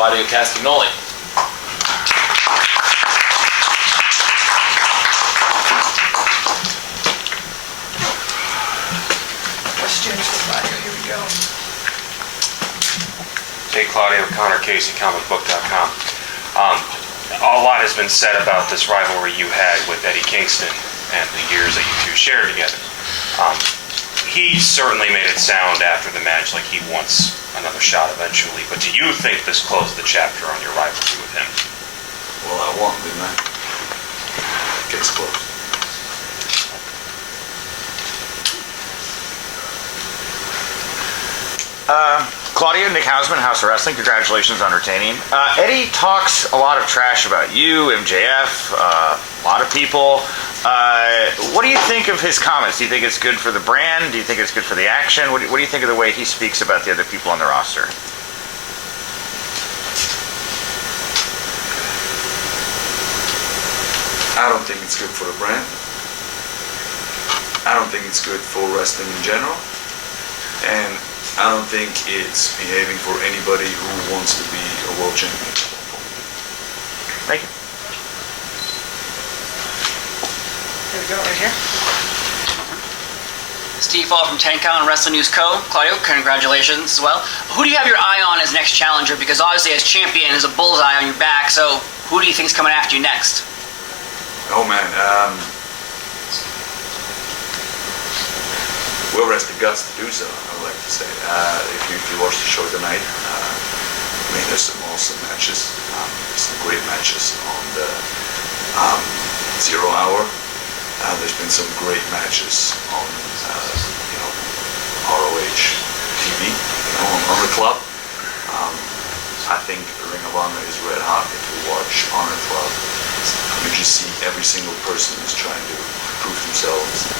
Claudio Castagnoli. Questions for Claudio, here we go. Hey, Claudio, Connor Casey, comicbook.com. A lot has been said about this rivalry you had with Eddie Kingston and the years that you two shared together. He certainly made it sound after the match like he wants another shot eventually, but do you think this closed the chapter on your rivalry with him? Well, I won, didn't I? Case closed. Claudio, Nick Hausman, House of Wrestling, congratulations on retaining. Eddie talks a lot of trash about you, MJF, a lot of people. What do you think of his comments? Do you think it's good for the brand? Do you think it's good for the action? What do you think of the way he speaks about the other people on the roster? I don't think it's good for the brand. I don't think it's good for wrestling in general. And I don't think it's behaving for anybody who wants to be a world champion. Thank you. There we go, right here. Steve Fall from 10 Count Wrestling News Co. Claudio, congratulations as well. Who do you have your eye on as next challenger? Because obviously as champion, there's a bullseye on your back, so who do you think is coming after you next? Oh man, we'll rest the guts to do so, I would like to say. If you watch the show tonight, I mean, there's some awesome matches, some great matches on the 0 hour. There's been some great matches on, ROH TV, on the club. I think Ring of Honor is red hot. If you watch Honor Club, you just see every single person is trying to prove themselves,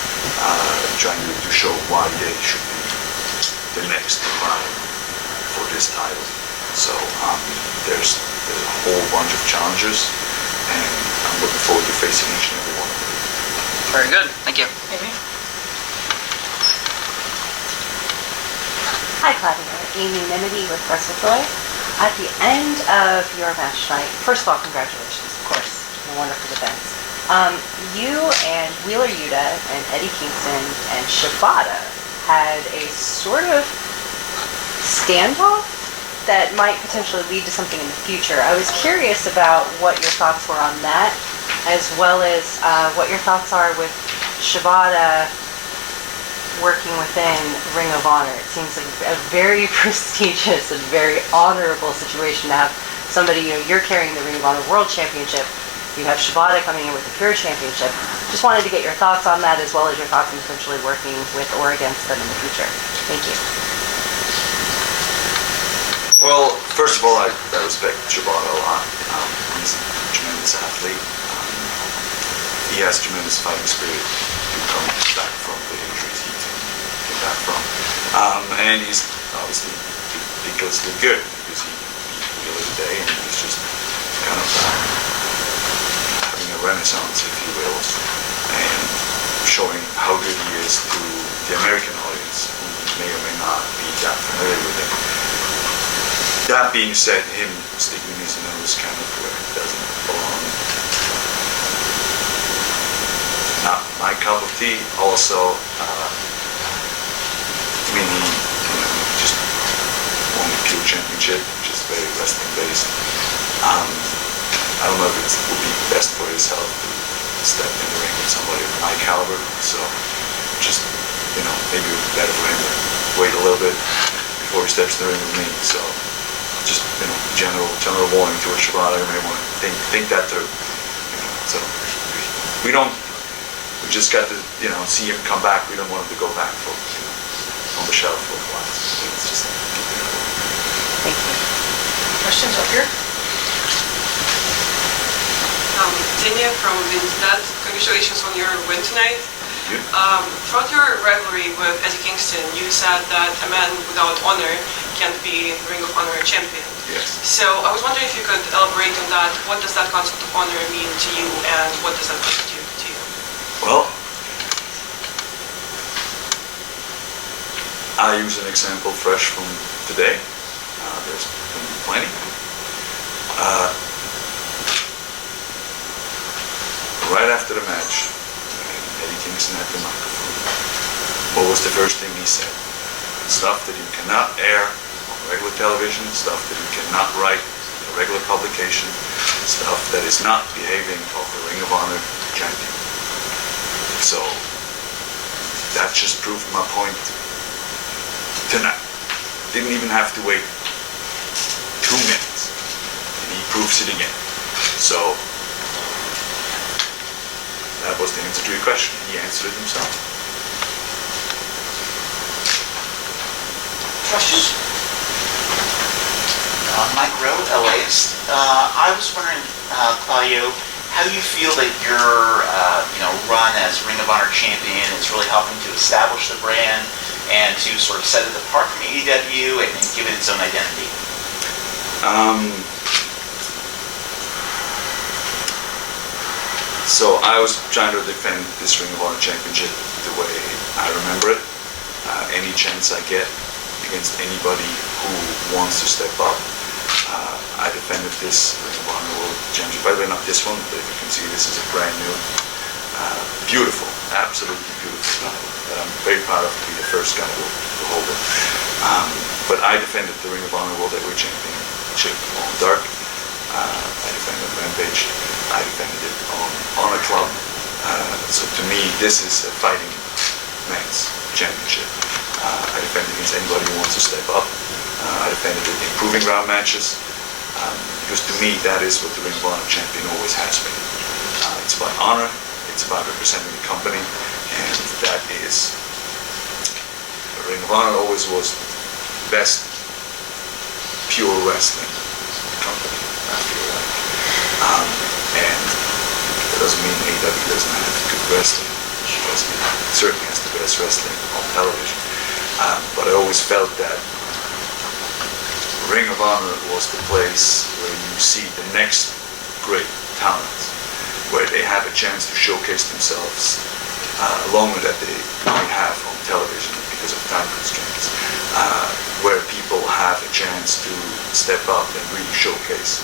trying to show why they should be the next in line for this title. So there's a whole bunch of challengers, and I'm looking forward to facing each and every one of them. Very good. Thank you. Amy? Hi, Claudio. Amy Nimity with WrestleJoy. At the end of your match tonight, first of all, congratulations, of course, a wonderful event. You and Wheeler Yuta and Eddie Kingston and Shibata had a sort of standoff that might potentially lead to something in the future. I was curious about what your thoughts were on that, as well as what your thoughts are with Shibata working within Ring of Honor. It seems like a very prestigious and very honorable situation to have somebody, you're carrying the Ring of Honor World Championship, you have Shibata coming in with the Pure Championship. Just wanted to get your thoughts on that, as well as your thoughts on potentially working with or against them in the future. Thank you. Well, first of all, I respect Shibata a lot. He's a tremendous athlete. He has tremendous fighting spirit to come back from the injuries he came back from. And he's obviously ridiculously good, because he beat Wheeler today, and he's just kind of having a renaissance, if you will, and showing how good he is to the American audience, who may or may not be that familiar with him. That being said, him sticking his nose kind of where it doesn't belong. Not my cup of tea. Also, he just won the Pure Championship, which is very wrestling based. I don't know if it would be best for his health to step in the ring with somebody of my caliber. So, just maybe it would be better for him to wait a little bit before he steps in the ring with me. So, just general warning to a Shibata. You may want to think that through. So we just got to see him come back. We don't want him to go back for on the shelf for a while. So let's just keep it going. Thank you. Questions up here? Xenia from Vincenet. Congratulations on your win tonight. Thank you. Throughout your rivalry with Eddie Kingston, you said that a man without honor can't be Ring of Honor champion. Yes. So I was wondering if you could elaborate on that. What does that concept of honor mean to you, and what does that constitute to you? Well, I use an example fresh from today. There's been plenty. after the match, Eddie Kingston had the microphone, what was the first thing he said? Stuff that you cannot air on regular television, stuff that you cannot write in a regular publication, stuff that is not behaving of the Ring of Honor champion. So that just proved my point tonight. Didn't even have to wait 2 minutes, and he proves it again. So that was the answer to your question. He answered it himself. Questions? Mike Rowe, LAist. I was wondering, Claudio, how you feel that your run as Ring of Honor champion is really helping to establish the brand and to sort of set it apart from AEW and give it its own identity. So I was trying to defend this Ring of Honor championship the way I remember it. Any chance I get against anybody who wants to step up. I defended this Ring of Honor World Championship. By the way, not this one, but if you can see, this is a brand new, beautiful, absolutely beautiful title that I'm very proud of to be the first guy to hold it. But I defended the Ring of Honor World Heavyweight Championship on Dark. I defended Rampage. I defended it on Honor Club. So to me, this is a fighting men's championship. I defended against anybody who wants to step up. I defended it in proving ground matches. Because to me, that is what the Ring of Honor champion always has been. It's about honor, it's about representing the company, and that is, the Ring of Honor always was the best pure wrestling company, I feel like. And that doesn't mean AEW doesn't have good wrestling. It certainly has the best wrestling on television. But I always felt that Ring of Honor was the place where you see the next great talent, where they have a chance to showcase themselves longer that they might have on television because of time constraints, where people have a chance to step up and really showcase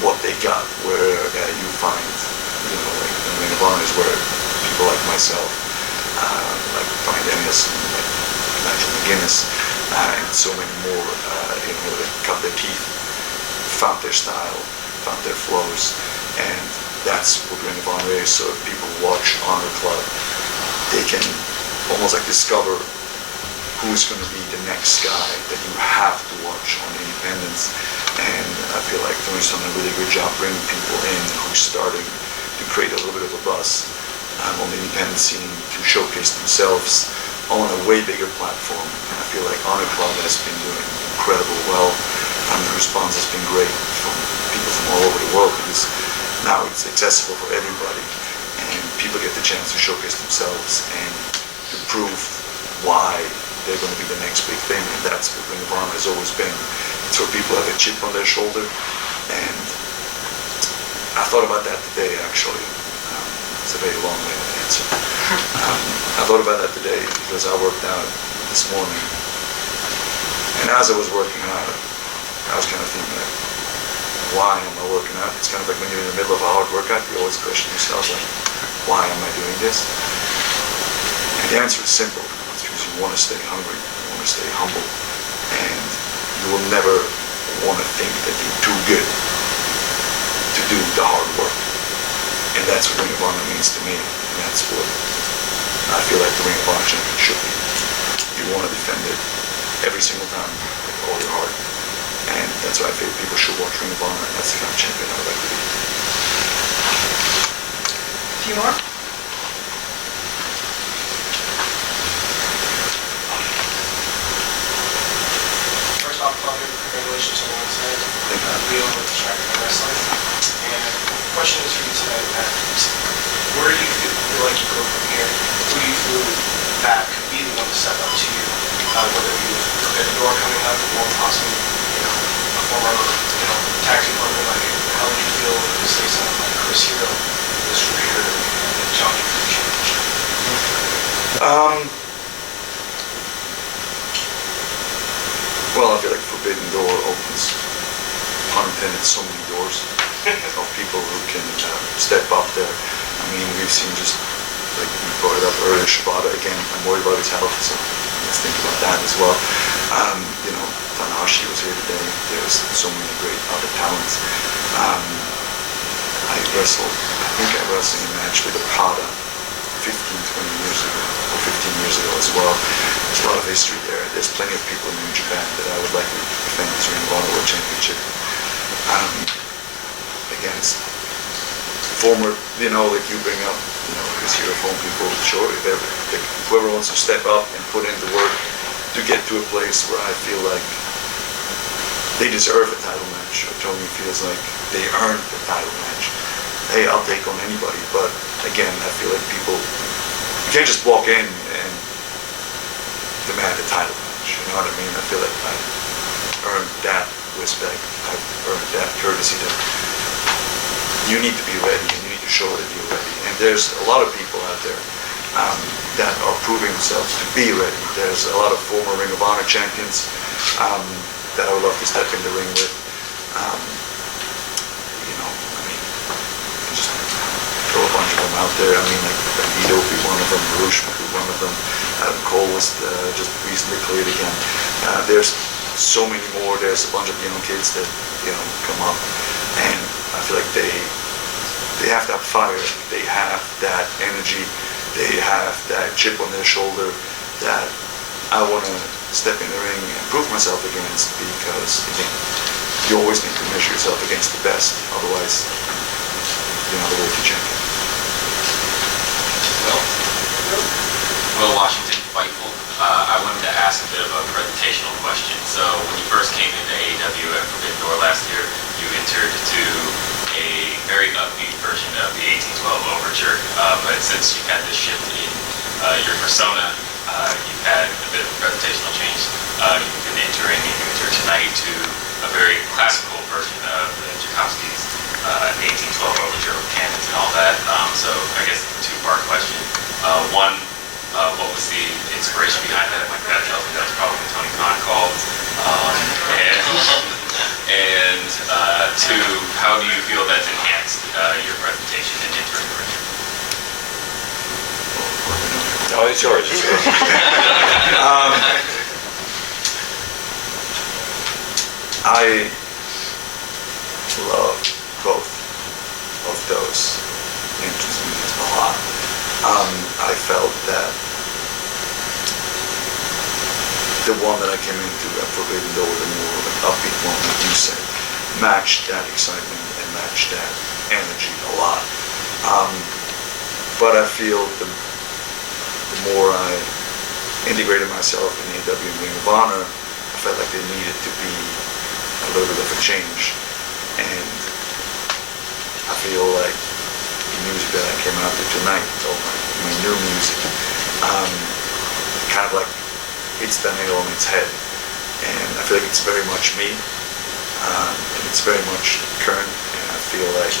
what they got, where you find, like the Ring of Honor is where people like myself, like Brian Danielson, like Nigel McGuinness, and so many more, that cut their teeth, found their style, found their flows, and that's what Ring of Honor is. So if people watch Honor Club, they can almost like discover who's going to be the next guy that you have to watch on Independence. And I feel like Tony's done a really good job bringing people in who's starting to create a little bit of a buzz on the independent scene to showcase themselves on a way bigger platform. And I feel like Honor Club has been doing incredible well, and the response has been great from people from all over the world because now it's accessible for everybody, and people get the chance to showcase themselves and to prove why they're going to be the next big thing, and that's what Ring of Honor has always been. It's where people have a chip on their shoulder, and I thought about that today actually. It's a very long-winded answer. I thought about that today because I worked out this morning, and as I was working out, I was kind of thinking like, why am I working out? It's kind of like when you're in the middle of a hard workout, you always question yourself like, why am I doing this? And the answer is simple. It's because you want to stay hungry, you want to stay humble, and you will never want to think that you're too good to do the hard work. And that's what Ring of Honor means to me, and that's what I feel like the Ring of Honor champion should be. You want to defend it every single time with all your heart, and that's why I feel people should watch Ring of Honor, and that's the kind of champion I would like to be. A few more? First off, Claudio, congratulations on Wednesday. Real with Distracted by Wrestling. And the question is for you tonight, Matt. Where do you feel like you go from here? Who do you feel that could be the one to step up to you? Whether it be a door coming up or possibly, a former, tag team partner. Like, how would you feel to say something like Chris Hero was here and challenge for the championship? Well, I feel like Forbidden Door opens, pun intended, so many doors of people who can step up there. I mean, we've seen just, like you brought it up earlier, Shibata again, I'm worried about his health, so let's think about that as well. You know, Tanahashi was here today. There's so many great other talents. I think I wrestled in a match with Okada 15, 20 years ago, or 15 years ago as well. There's a lot of history there. There's plenty of people in New Japan that I would like to defend this Ring of Honor World Championship against former, you know, like you bring up, you know, these hero phone people. Sure, whoever wants to step up and put in the work to get to a place where I feel like they deserve a title match, or Tony feels like they earned the title match. Hey, I'll take on anybody, but again, I feel like people, you can't just walk in and demand a title match, you know what I mean? I feel like I've earned that respect, I've earned that courtesy that you need to be ready and you need to show that you're ready. And there's a lot of people out there that are proving themselves to be ready. There's a lot of former Ring of Honor champions that I would love to step in the ring with. You know, I mean, just throw a bunch of them out there. I mean, like Bandito would be one of them, Rush would be one of them. Adam Cole was just recently cleared again. There's so many more. There's a bunch of young kids that, you know, come up, and I feel like they have that fire, they have that energy, they have that chip on their shoulder that I want to step in the ring and prove myself against, because again, you always need to measure yourself against the best, otherwise you're not a worthy champion. Will Washington, Fightful. I wanted to ask a bit of a presentational question. So when you first came into AEW at Forbidden Door last year, you entered to a very upbeat version of the 1812 Overture, but since you've had this shift in your persona, you've had a bit of a presentational change. You've been entering, and you entered tonight to a very classical version of the Tchaikovsky's 1812 Overture with cannons and all that. So I guess two-part question. One, what was the inspiration behind that? My gut tells me that was probably the Tony Khan call. And two, how do you feel that's enhanced your presentation and entering the ring? Oh, it's yours. I love both of those entrances a lot. I felt that the one that I came into at Forbidden Door, the more like upbeat one, like you said, matched that excitement and matched that energy a lot. But I feel the more I integrated myself in AEW and Ring of Honor, I felt like there needed to be a little bit of a change. And I feel like the music that I came out with tonight, all my new music, kind of like hits the nail on its head. And I feel like it's very much me, and it's very much current, and I feel like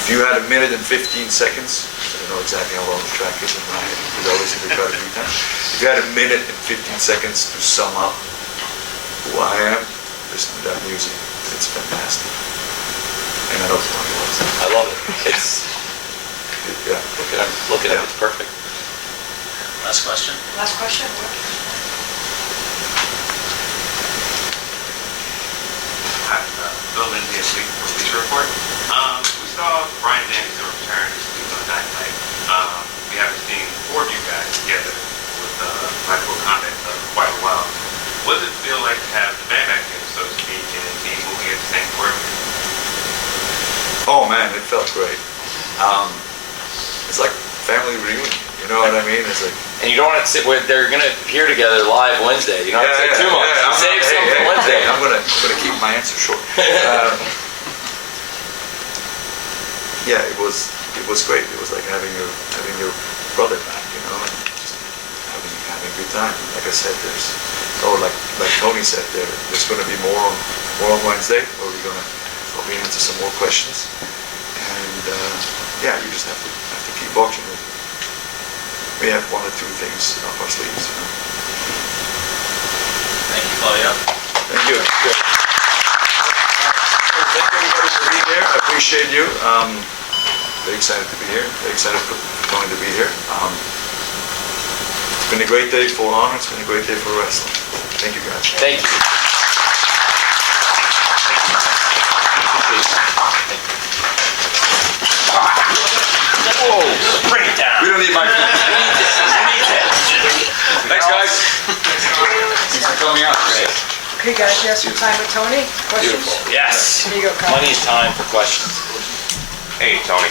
if you had 1 minute and 15 seconds, I don't know exactly how long the track is in my head, because I always think about it 3 times. If you had 1 minute and 15 seconds to sum up who I am, listen to that music. It's fantastic. And I don't know what it was. I love it. It's, Yeah. look at it, it's perfect. Last question. Last question. Hi, Bill Lindsay at Sleeper Report. We saw Brian Danielson return this week on Dynamite. We haven't seen 4 of you guys together with Michael Condit for quite a while. What does it feel like to have the band back there, so to speak, and be moving at the same court? Oh man, it felt great. It's like family reunion. You know what I mean? It's like. And you don't want to sit where they're going to appear together live Wednesday. You don't have to say too much. Save some for Wednesday. I'm gonna keep my answer short. Yeah, it was great. It was like having your brother back, you know, and just having a good time. Like I said, like Tony said, there's going to be more on Wednesday, where we're going to probably answer some more questions. And yeah, you just have to keep watching it. We have 1 or 2 things up our sleeves, you know. Thank you, Claudio. Thank you. Good. Thank everybody for being here. I appreciate you. very excited to be here. Very excited for Tony to be here. It's been a great day for Honor. It's been a great day for wrestling. Thank you, guys. Thank you. Whoa, bring it down. We don't need microphones. Thanks, guys. Thanks for coming out today. Okay, guys, you have some time with Tony? Questions? Beautiful. Yes. Here you go, Kyle. Plenty of time for questions. Hey, Tony.